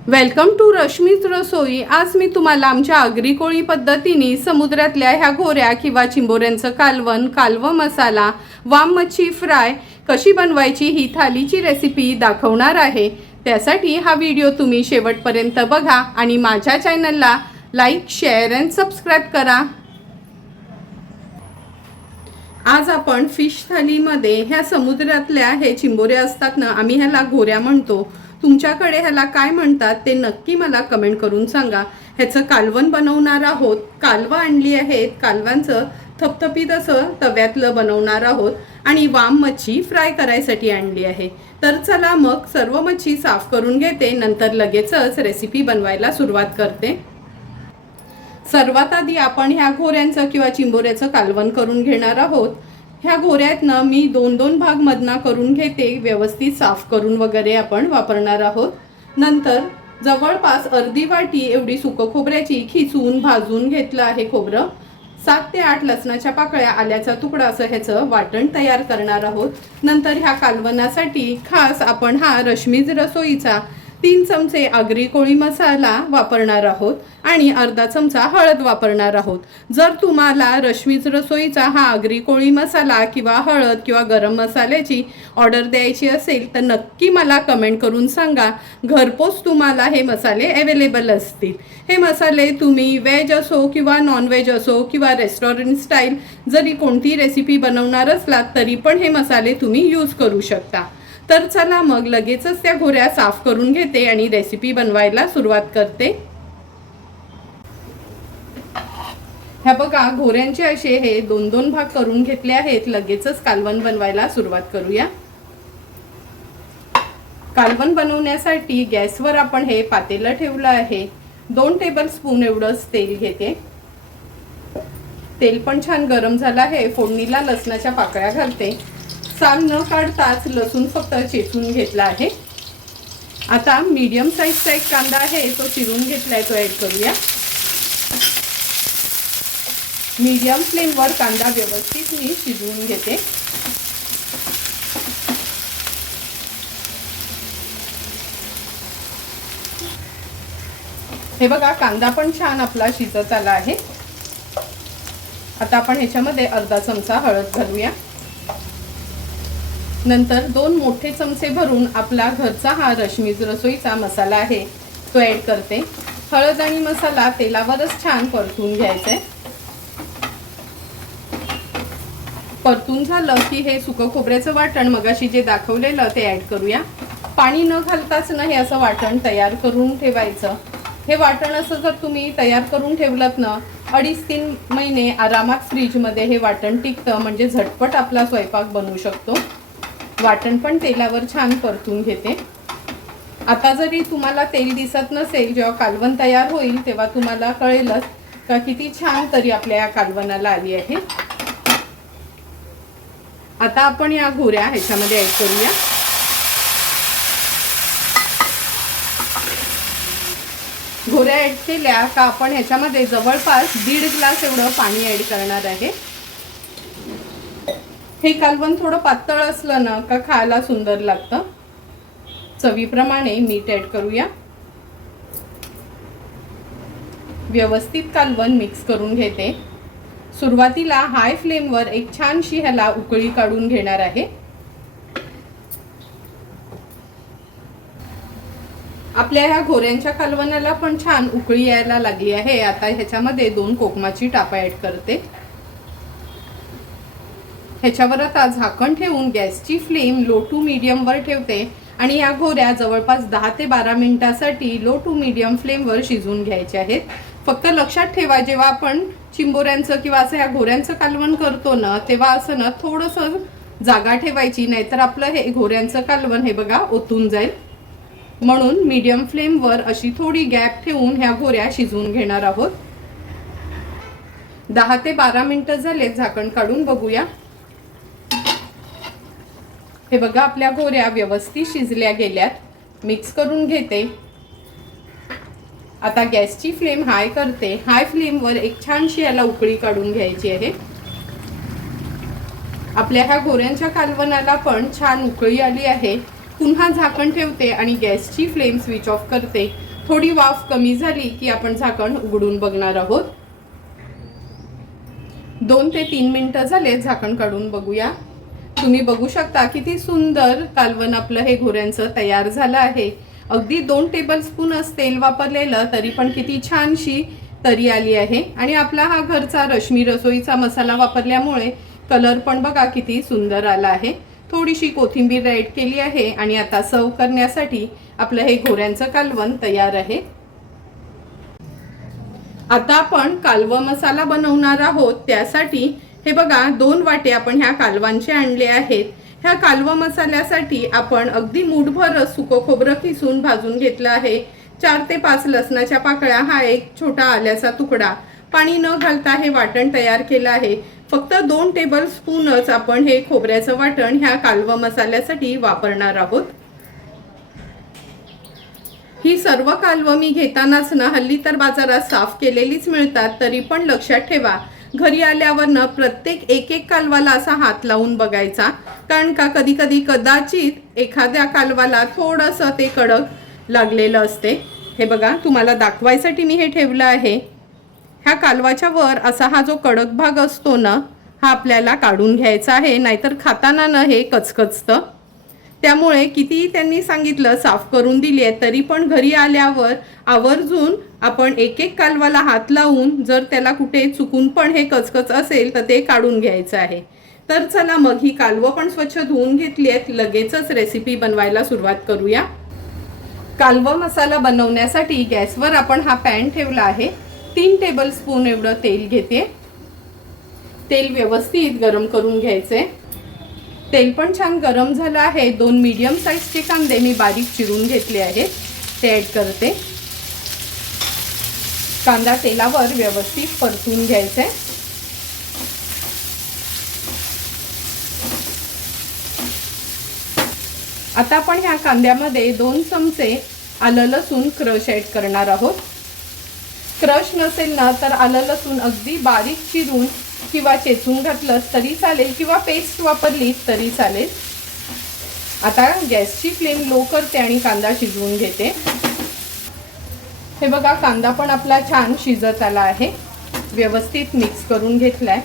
Welcome to Rashmi's रसोई। आज मी तुम्हाला आमच्या आगरी कोळी पद्धतीने समुद्रातल्या ह्या घोऱ्या किंवा चिंबोऱ्यांचं कालवण, कालवा मसाला, वाम मच्छी फ्राय कशी बनवायची ही थालीची रेसिपी दाखवणार आहे। त्यासाठी हा व्हिडिओ तुम्ही शेवटपर्यंत बघा आणि माझ्या चॅनलला लाईक, शेअर अँड सबस्क्राईब करा। आज आपण फिश थालीमध्ये ह्या समुद्रातल्या हे चिंबोऱ्या असतात ना, आम्ही ह्याला घोऱ्या म्हणतो। तुमच्याकडे ह्याला काय म्हणतात ते नक्की मला कमेंट करून सांगा। ह्याचं कालवण बनवणार आहोत। कालवा आणली आहेत, कालवांचं थपथपीत असं तव्यातलं बनवणार आहोत आणि वाम मच्छी फ्राय करायसाठी आणली आहे। तर चला मग सर्व मच्छी साफ करून घेते, नंतर लगेचच रेसिपी बनवायला सुरुवात करते। सर्वात आधी आपण ह्या घोऱ्यांचं किंवा चिंबोऱ्याचं कालवण करून घेणार आहोत। ह्या घोऱ्यातनं मी दोन दोन भाग मधना करून घेते, व्यवस्थित साफ करून वगैरे आपण वापरणार आहोत। नंतर जवळपास अर्धी वाटी एवढी सुकं खोबऱ्याची खिसून भाजून घेतलं आहे खोबरं। 7 ते 8 लसणाच्या पाकळ्या, आल्याचा तुकडा असं ह्याचं वाटण तयार करणार आहोत। नंतर ह्या कालवणासाठी खास आपण हा रश्मीज रसोईचा 3 चमचे आगरी कोळी मसाला वापरणार आहोत आणि अर्धा चमचा हळद वापरणार आहोत। जर तुम्हाला रश्मीज रसोईचा हा आगरी कोळी मसाला किंवा हळद किंवा गरम मसाल्याची ऑर्डर द्यायची असेल तर नक्की मला कमेंट करून सांगा। घरपोच तुम्हाला हे मसाले अवेलेबल असतील। हे मसाले तुम्ही व्हेज असो किंवा नॉन व्हेज असो किंवा रेस्टॉरंट स्टाईल जरी कोणती रेसिपी बनवणार असलात तरी पण हे मसाले तुम्ही यूज करू शकता। तर चला मग लगेचच त्या घोऱ्या साफ करून घेते आणि रेसिपी बनवायला सुरुवात करते। ह्या बघा, घोऱ्यांचे असे हे 2-2 भाग करून घेतले आहेत। लगेचच कालवण बनवायला सुरुवात करूया। कालवण बनवण्यासाठी गॅसवर आपण हे पातेलं ठेवलं आहे। 2 टेबलस्पून एवढंच तेल घेते। तेल पण छान गरम झालं आहे। फोडणीला लसणाच्या पाकळ्या घालते। साल न काढताच लसूण फक्त चेचून घेतला आहे। आता मीडियम साईजचा एक कांदा आहे, तो चिरून घेतलाय, तो ऍड करूया। मीडियम फ्लेमवर कांदा व्यवस्थित मी शिजवून घेते। हे बघा, कांदा पण छान आपला शिजत आला आहे। आता आपण ह्याच्यामध्ये अर्धा चमचा हळद घालूया। नंतर 2 मोठे चमचे भरून आपला घरचा हा रश्मीज रसोईचा मसाला आहे, तो ऍड करते। हळद आणि मसाला तेलावरच छान परतून घ्यायचे। परतून झालं की हे सुकं खोबऱ्याचं वाटण मगाशी जे दाखवलेलं ते ऍड करूया। पाणी न घालताच ना हे असं वाटण तयार करून ठेवायचं। हे वाटण असं जर तुम्ही तयार करून ठेवलत ना, 2.5-3 महिने आरामात फ्रीजमध्ये हे वाटण टिकतं, म्हणजे झटपट आपला स्वयंपाक बनवू शकतो। वाटण पण तेलावर छान परतून घेते। आता जरी तुम्हाला तेल दिसत नसेल, जेव्हा कालवण तयार होईल तेव्हा तुम्हाला कळेलच का किती छान तरी आपल्या या कालवणाला आली आहे। आता आपण या घोऱ्या ह्याच्यामध्ये ऍड करूया। घोऱ्या ऍड केल्या का आपण ह्याच्यामध्ये जवळपास 1.5 ग्लास एवढं पाणी ऍड करणार आहे। हे कालवण थोडं पातळ असलं ना का खायला सुंदर लागतं। चवीप्रमाणे मीठ ऍड करूया। व्यवस्थित कालवण मिक्स करून घेते। सुरुवातीला हाय फ्लेमवर एक छानशी ह्याला उकळी काढून घेणार आहे। आपल्या ह्या घोऱ्यांच्या कालवणाला पण छान उकळी यायला लागली आहे। आता ह्याच्यामध्ये 2 कोकमाची टापा ऍड करते। ह्याच्यावर आता झाकण ठेवून गॅसची फ्लेम लो टू मीडियम वर ठेवते आणि या घोऱ्या जवळपास 10 ते 12 मिनिटांसाठी लो टू मीडियम फ्लेमवर शिजवून घ्यायच्या आहेत। फक्त लक्षात ठेवा, जेव्हा आपण चिंबोऱ्यांचं किंवा असं ह्या घोऱ्यांचं कालवण करतो ना, तेव्हा असं ना थोडंसं जागा ठेवायची, नाहीतर आपलं हे घोऱ्यांचं कालवण हे बघा ओतून जाईल। म्हणून मीडियम फ्लेमवर अशी थोडी गॅप ठेवून ह्या घोऱ्या शिजवून घेणार आहोत। 10 ते 12 मिनिटं झाले, झाकण काढून बघूया। हे बघा, आपल्या घोऱ्या व्यवस्थित शिजल्या गेल्यात। मिक्स करून घेते। आता गॅसची फ्लेम हाय करते। हाय फ्लेमवर एक छानशी याला उकळी काढून घ्यायची आहे। आपल्या ह्या घोऱ्यांच्या कालवणाला पण छान उकळी आली आहे। पुन्हा झाकण ठेवते आणि गॅसची फ्लेम स्विच ऑफ करते थोडी वाफ कमी झाली की आपण झाकण उघडून बघणार आहोत. 2 ते 3 मिनिटं झाले, झाकण काढून बघूया. तुम्ही बघू शकता किती सुंदर कालवण आपलं हे घोऱ्यांचं तयार झालं आहे. अगदी 2 टेबलस्पूनच तेल वापरलेलं तरी पण किती छानशी तरी आली आहे. आणि आपला हा घरचा रश्मी रसोईचा मसाला वापरल्यामुळे कलर पण बघा किती सुंदर आला आहे. थोडीशी कोथिंबीर ॲड केली आहे आणि आता सर्व करण्यासाठी आपलं हे घोऱ्यांचं कालवण तयार आहे. आता आपण कालवा मसाला बनवणार आहोत. त्यासाठी हे बघा 2 वाटे आपण ह्या कालवांचे आणले आहेत. ह्या कालवा मसाल्यासाठी आपण अगदी मूठभर सुकं खोबरं किसून भाजून घेतलं आहे. 4 ते 5 लसणाच्या पाकळ्या, हा एक छोटा आल्याचा तुकडा, पाणी न घालता हे वाटण तयार केलं आहे. फक्त 2 टेबलस्पूनच आपण हे खोबऱ्याचं वाटण ह्या कालवा मसाल्यासाठी वापरणार आहोत. ही सर्व कालवं मी घेतानाच ना हल्ली तर बाजारात साफ केलेलीच मिळतात. तरी पण लक्षात ठेवा, घरी आल्यावर ना प्रत्येक एक कालवाला असा हात लावून बघायचा. कारण का कधी कधी कदाचित एखाद्या कालवाला थोडंसं ते कडक लागलेलं असते. हे बघा तुम्हाला दाखवायसाठी मी हे ठेवलं आहे. ह्या कालवाच्या वर असा हा जो कडक भाग असतो ना, हा आपल्याला काढून घ्यायचा आहे, नाहीतर खाताना ना हे कचकचतं. त्यामुळे कितीही त्यांनी सांगितलं साफ करून दिली आहे तरी पण घरी आल्यावर आवर्जून आपण एक कालवाला हात लावून जर त्याला कुठे चुकून पण हे कचकच असेल तर ते काढून घ्यायचं आहे. तर चला मग ही कालवं पण स्वच्छ धुवून घेतली आहेत. लगेचच रेसिपी बनवायला सुरुवात करूया. कालवा मसाला बनवण्यासाठी गॅसवर आपण हा पॅन ठेवला आहे. 3 टेबलस्पून एवढं तेल घेते. तेल व्यवस्थित गरम करून घ्यायचे. तेल पण छान गरम झालं आहे. 2 मीडियम साईजचे कांदे मी बारीक चिरून घेतले आहेत, ते ॲड करते. कांदा तेलावर व्यवस्थित परतून घ्यायचे. आता आपण ह्या कांद्यामध्ये 2 चमचे आलं लसूण क्रश ॲड करणार आहोत. क्रश नसेल ना तर आलं लसूण अगदी बारीक चिरून किंवा चेचून घातलं तरी चालेल किंवा पेस्ट वापरली तरी चालेल. आता गॅसची फ्लेम लो करते आणि कांदा शिजवून घेते. हे बघा कांदा पण आपला छान शिजत आला आहे. व्यवस्थित मिक्स करून घेतलाय.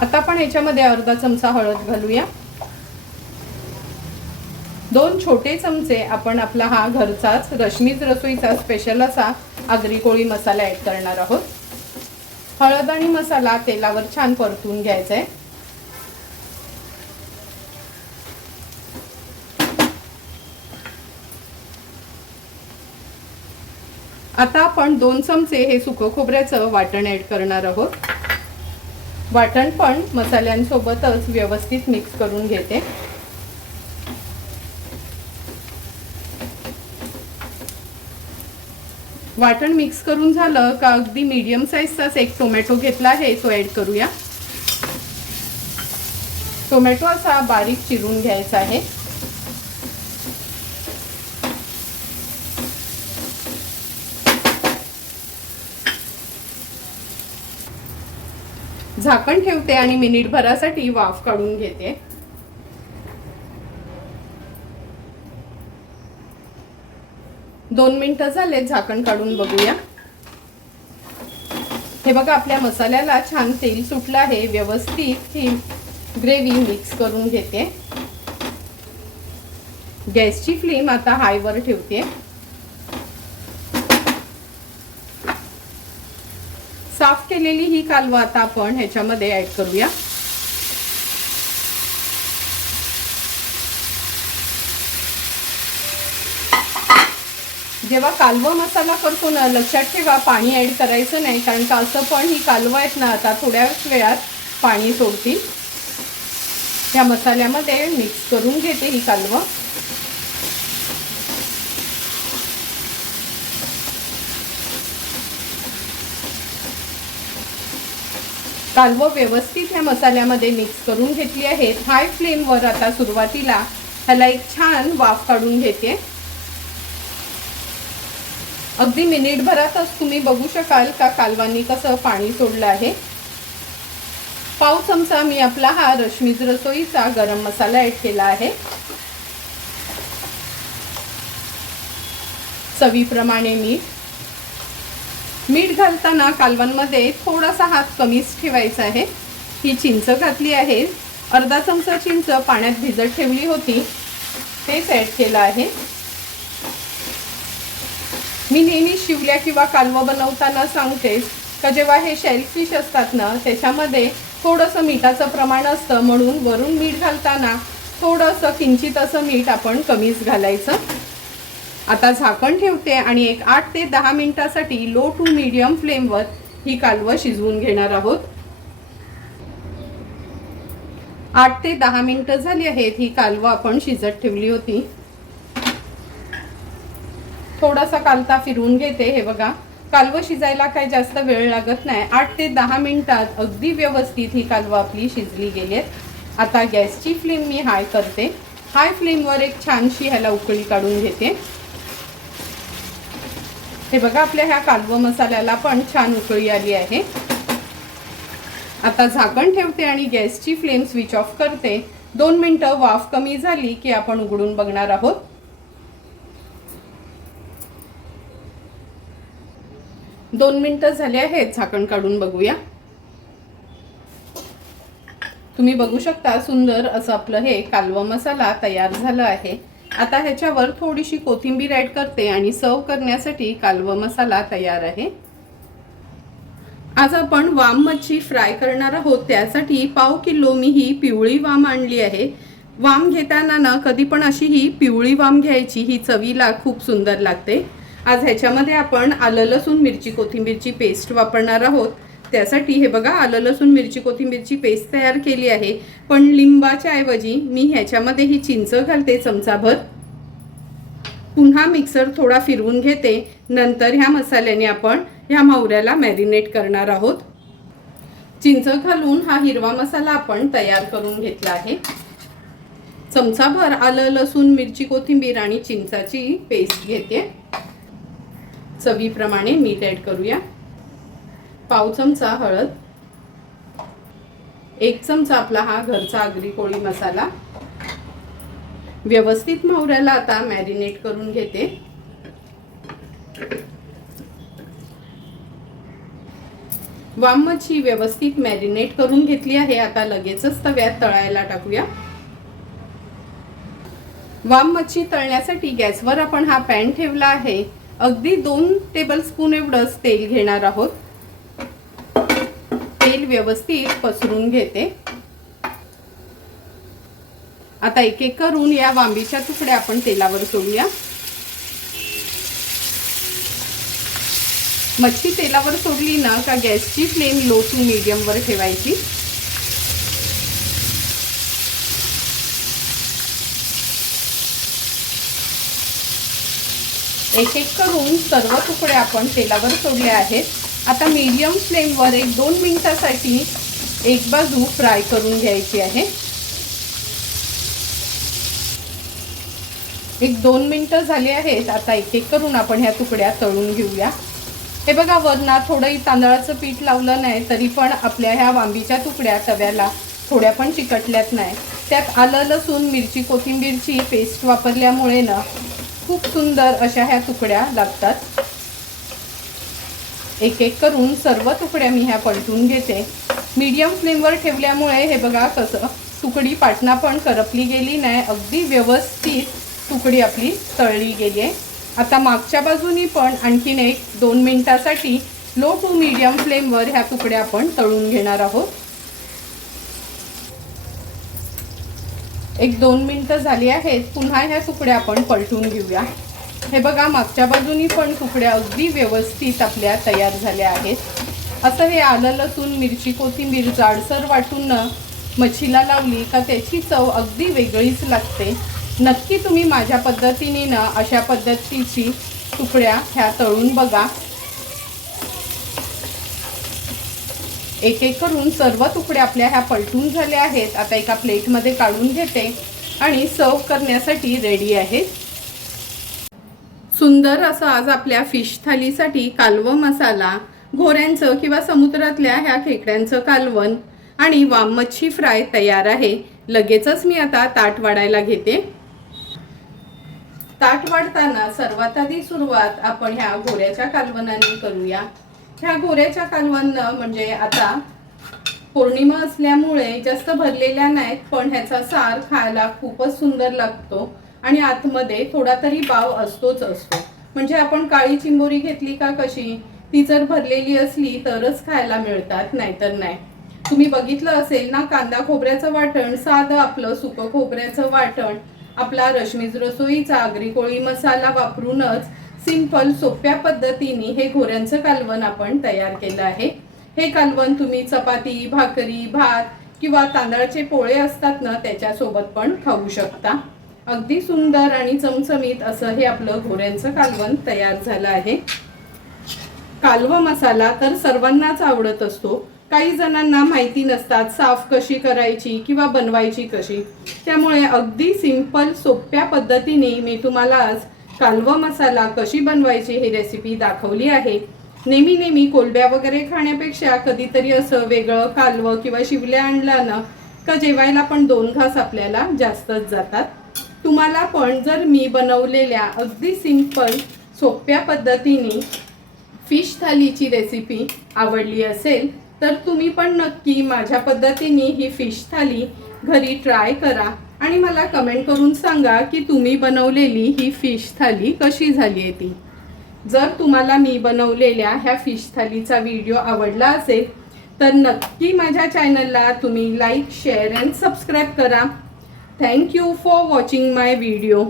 आता आपण ह्याच्यामध्ये अर्धा चमचा हळद घालूया. 2 छोटे चमचे आपण आपला हा घरचाच रश्मीज रसोईचा स्पेशल असा आगरी कोळी मसाला ॲड करणार आहोत. हळद आणि मसाला तेलावर छान परतून घ्यायचा आहे. आता आपण 2 चमचे हे सुकं खोबऱ्याचं वाटण ॲड करणार आहोत. वाटण पण मसाल्यांसोबतच व्यवस्थित मिक्स करून घेते. वाटण मिक्स करून झालं का अगदी मीडियम साईजचाच एक टोमॅटो घेतला आहे, तो ॲड करूया. टोमॅटो असा बारीक चिरून घ्यायचा आहे. झाकण ठेवते आणि मिनिटभरासाठी वाफ काढून घेते. दोन मिनिटं झाले, झाकण काढून बघूया. हे बघा आपल्या मसाल्याला छान तेल सुटलं आहे. व्यवस्थित ही ग्रेव्ही मिक्स करून घेते. गॅसची फ्लेम आता हायवर ठेवते. साफ केलेली ही कालवा आता आपण ह्याच्यामध्ये ऍड करूया. जेव्हा कालवा मसाला करतो ना, लक्षात ठेवा पाणी ऍड करायचं नाही, कारण का असं पण ही कालवा आहेत ना आता थोड्याच वेळात पाणी सोडतील. त्या मसाल्यामध्ये मिक्स करून घेते ही कालवा. कालवं व्यवस्थित ह्या मसाल्यामध्ये मिक्स करून घेतली आहेत. हाय फ्लेमवर आता सुरुवातीला ह्याला एक छान वाफ काढून घेते. अगदी मिनिटभरातच तुम्ही बघू शकाल का कालवांनी कसं पाणी सोडलं आहे. पाव चमचा मी आपला हा रश्मीज रसोईचा गरम मसाला ऍड केला आहे. चवीप्रमाणे मीठ घालताना कालवणमध्ये थोडासा हात कमीच ठेवायचा आहे। ही चिंच घातली आहे, अर्धा चमचा चिंच पाण्यात भिजत ठेवली होती, तेच ॲड केलं आहे। मी नेहमी शिवल्या किंवा कालवं बनवताना सांगतेच का जेव्हा हे शेल फिश असतात ना त्याच्यामध्ये थोडंसं मिठाचं प्रमाण असतं, म्हणून वरून मीठ घालताना थोडंसं किंचित असं मीठ आपण कमीच घालायचं। आता झाकण ठेवते आणि एक 8 ते 10 मिनिटासाठी लो टू मीडियम फ्लेमवर ही कालवं शिजवून घेणार आहोत। 8 ते 10 मिनिटं झाली आहेत, ही कालवं आपण शिजत ठेवली होती। थोडासा कालता फिरवून घेते। हे बघा, कालवं शिजायला काही जास्त वेळ लागत नाही, 8 ते 10 मिनिटात अगदी व्यवस्थित ही कालवं आपली शिजली गेली आहेत। आता गॅसची फ्लेम मी हाय करते, हाय फ्लेमवर एक छानशी ह्याला उकळी काढून घेते। हे बघा, आपल्या ह्या कालवं मसाल्याला पण छान उकळी आली आहे। आता झाकण ठेवते आणि गॅसची फ्लेम स्विच ऑफ करते। 2 मिनिटं वाफ कमी झाली की आपण उघडून बघणार आहोत। 2 मिनिटं झाले आहेत, झाकण काढून बघूया। तुम्ही बघू शकता सुंदर असं आपलं हे कालवा मसाला तयार झाला आहे। आता ह्याच्यावर थोडीशी कोथिंबीर ॲड करते आणि सर्व करण्यासाठी कालवा मसाला तयार आहे। आज आपण वाम मच्छी फ्राय करणार आहोत, त्यासाठी पाव किलो मी ही पिवळी वाम आणली आहे। वाम घेताना ना कधी पण अशी ही पिवळी वाम घ्यायची, ही चवीला खूप सुंदर लागते। आज ह्याच्यामध्ये आपण आलं लसूण मिरची कोथिंबीरची पेस्ट वापरणार आहोत। त्यासाठी हे बघा, आलं लसूण मिरची कोथिंबीरची पेस्ट तयार केली आहे, पण लिंबाच्या ऐवजी मी ह्याच्यामध्ये ही चिंच घालते चमचाभर। पुन्हा मिक्सर थोडा फिरवून घेते, नंतर ह्या मसाल्याने आपण ह्या मावऱ्याला मॅरिनेट करणार आहोत। चिंच घालून हा हिरवा मसाला आपण तयार करून घेतला आहे। चमचाभर आलं लसूण मिरची कोथिंबीर आणि चिंचाची पेस्ट घेते। चवीप्रमाणे मीठ ॲड करूया, पाव चमचा हळद, 1 चमचा आपला हा घरचा आगरी कोळी मसाला। व्यवस्थित मावऱ्याला आता मॅरिनेट करून घेते। वाम मच्छी व्यवस्थित मॅरिनेट करून घेतली आहे। आता लगेचच तव्यात तळायला टाकूया। वाम मच्छी तळण्यासाठी गॅसवर आपण हा पॅन ठेवला आहे। अगदी 2 टेबलस्पून एवढंच तेल घेणार आहोत। तेल व्यवस्थित पसरून घेते। आता एक एक करून या वांबीच्या तुकड्या आपण तेलावर सोडूया। मच्छी तेलावर सोडली ना का गॅसची फ्लेम लो टू मीडियम वर ठेवायची। एक एक करून सर्व तुकड्या आपण तेलावर सोडल्या आहेत। आता मीडियम फ्लेमवर 1-2 मिनिटासाठी एक बाजू फ्राय करून घ्यायची आहे। 1-2 मिनिटं झाली आहेत। आता एक एक करून आपण ह्या तुकड्या तळून घेऊया। हे बघा, वरना थोडंही तांदळाचं पीठ लावलं नाही तरी पण आपल्या ह्या वांबीच्या तुकड्या तव्याला थोड्या पण चिकटल्यात नाही। त्यात आलं लसूण मिरची कोथिंबीरची पेस्ट वापरल्यामुळे ना खूप सुंदर अशा ह्या तुकड्या लागतात। एक एक करून सर्व तुकड्या मी ह्या पलटून घेते। मीडियम फ्लेमवर ठेवल्यामुळे हे बघा कसं तुकडी पाटणा पण करपली गेली नाही, अगदी व्यवस्थित तुकडी आपली तळली गेली आहे। आता मागच्या बाजूनी पण आणखीन 1-2 मिनिटासाठी लो टू मीडियम फ्लेमवर ह्या तुकड्या आपण तळून घेणार आहोत। 1-2 मिनिटं झाली आहेत। पुन्हा ह्या तुकड्या आपण पलटून घेऊया। हे बघा, मागच्या बाजूनी पण तुकड्या अगदी व्यवस्थित आपल्या तयार झाल्या आहेत। असं हे आलं लसूण मिरची कोथिंबीर जाडसर वाटून मच्छीला लावली का त्याची चव अगदी वेगळीच लागते। नक्की तुम्ही माझ्या पद्धतीने ना अशा पद्धतीची तुकड्या ह्या तळून बघा। एक एक करून सर्व तुकड्या आपल्या ह्या पलटून झाल्या आहेत। आता एका प्लेटमध्ये काढून घेते आणि सर्व करण्यासाठी रेडी आहे। सुंदर असं आज आपल्या फिश थालीसाठी कालवं मसाला, घोऱ्यांचं किंवा समुद्रातल्या ह्या खेकड्यांचं कालवण आणि वाम मच्छी फ्राय तयार आहे। लगेचच मी आता ताट वाढायला घेते। ताट वाढताना सर्वात आधी सुरुवात आपण ह्या घोऱ्याच्या कालवणाने करूया। ह्या घोऱ्याच्या कालवण म्हणजे आता पौर्णिमा असल्यामुळे जास्त भरलेल्या नाहीत, पण ह्याचा सार खायला खूपच सुंदर लागतो आणि आतमध्ये थोडा तरी बाव असतोच असतो। म्हणजे आपण काळी चिंबोरी घेतली का कशी, ती जर भरलेली असली तरच खायला मिळतात, नाहीतर नाही। तुम्ही बघितलं असेल ना, कांदा खोबऱ्याचं वाटण, साधं आपलं सुकं खोबऱ्याचं वाटण, आपला रश्मीज रसोईचा आगरी कोळी मसाला वापरूनच सिंपल सोप्या पद्धतीने हे घोऱ्यांचं कालवण आपण तयार केलं आहे। हे कालवण तुम्ही चपाती, भाकरी, भात किंवा तांदळाचे पोळे असतात ना त्याच्यासोबत पण खाऊ शकता। अगदी सुंदर आणि चमचमीत असं हे आपलं घोऱ्यांचं कालवण तयार झालं आहे। कालवा मसाला तर सर्वांनाच आवडत असतो, काही जणांना माहिती नसतात साफ कशी करायची किंवा बनवायची कशी, त्यामुळे अगदी सिंपल सोप्या पद्धतीने मी तुम्हाला आज कालवा मसाला कशी बनवायची ही रेसिपी दाखवली आहे। नेहमी कोलब्या वगैरे खाण्यापेक्षा कधीतरी असं वेगळं कालवं किंवा शिवल्या आणला ना का जेवायला पण 2 घास आपल्याला जास्तच जातात। तुम्हाला पण जर मी बनवलेल्या अगदी सिंपल सोप्या पद्धतीने फिश थालीची रेसिपी आवडली असेल तर तुम्ही पण नक्की माझ्या पद्धतीने ही फिश थाली घरी ट्राय करा आणि मला कमेंट करून सांगा की तुम्ही बनवलेली ही फिश थाली कशी झाली आहे ती। जर तुम्हाला मी बनवलेल्या ह्या फिश थालीचा व्हिडिओ आवडला असेल तर नक्की माझ्या चॅनलला तुम्ही लाईक, शेअर अँड सबस्क्राईब करा। Thank you for watching my video.